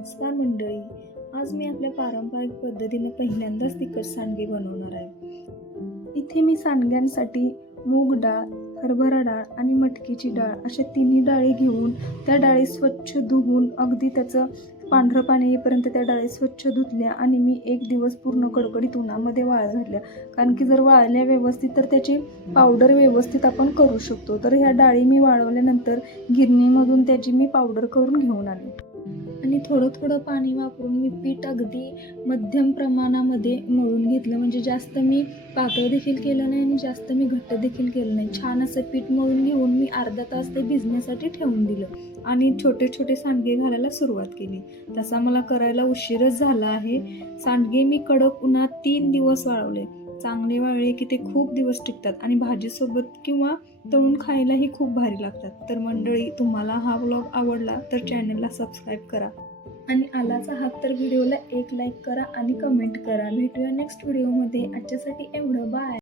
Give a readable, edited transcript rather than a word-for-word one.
नमस्कार मंडळी. आज मी आपल्या पारंपरिक पद्धतीने पहिल्यांदाच तिखट सांडगे बनवणार आहे. इथे मी सांडग्यांसाठी मूग डाळ, हरभरा डाळ आणि मटकीची डाळ अशा तिन्ही डाळी घेऊन त्या डाळी स्वच्छ धुवून अगदी त्याचं पांढरं पाणी येईपर्यंत त्या डाळी स्वच्छ धुतल्या आणि मी एक दिवस पूर्ण कडकडीत उन्हामध्ये वाळत घातल्या. कारण की जर वाळल्या व्यवस्थित तर त्याची पावडर व्यवस्थित आपण करू शकतो. तर ह्या डाळी मी वाळवल्यानंतर गिरणीमधून त्याची मी पावडर करून घेऊन आले आणि थोडं थोडं पाणी वापरून मी पीठ अगदी मध्यम प्रमाणामध्ये मळून घेतलं. म्हणजे जास्त मी पातळ देखील केलं नाही आणि जास्त मी घट्ट देखील केलं नाही. छान असं पीठ मळून घेऊन मी अर्धा तास ते भिजण्यासाठी ठेवून दिलं आणि छोटे छोटे सांडगे घालायला सुरुवात केली. तसा मला करायला उशीरच झाला आहे. सांडगे मी कडक उन्हात 3 दिवस वाळवले. चांगले वाळले की ते खूप दिवस टिकतात आणि भाजीसोबत किंवा तळून खायलाही खूप भारी लागतात. तर मंडळी, तुम्हाला हा व्लॉग आवडला तर चॅनलला सबस्क्राईब करा आणि आलाच आहात तर व्हिडिओला एक लाईक करा आणि कमेंट करा. भेटूया नेक्स्ट व्हिडिओमध्ये. आजच्यासाठी एवढं. बाय.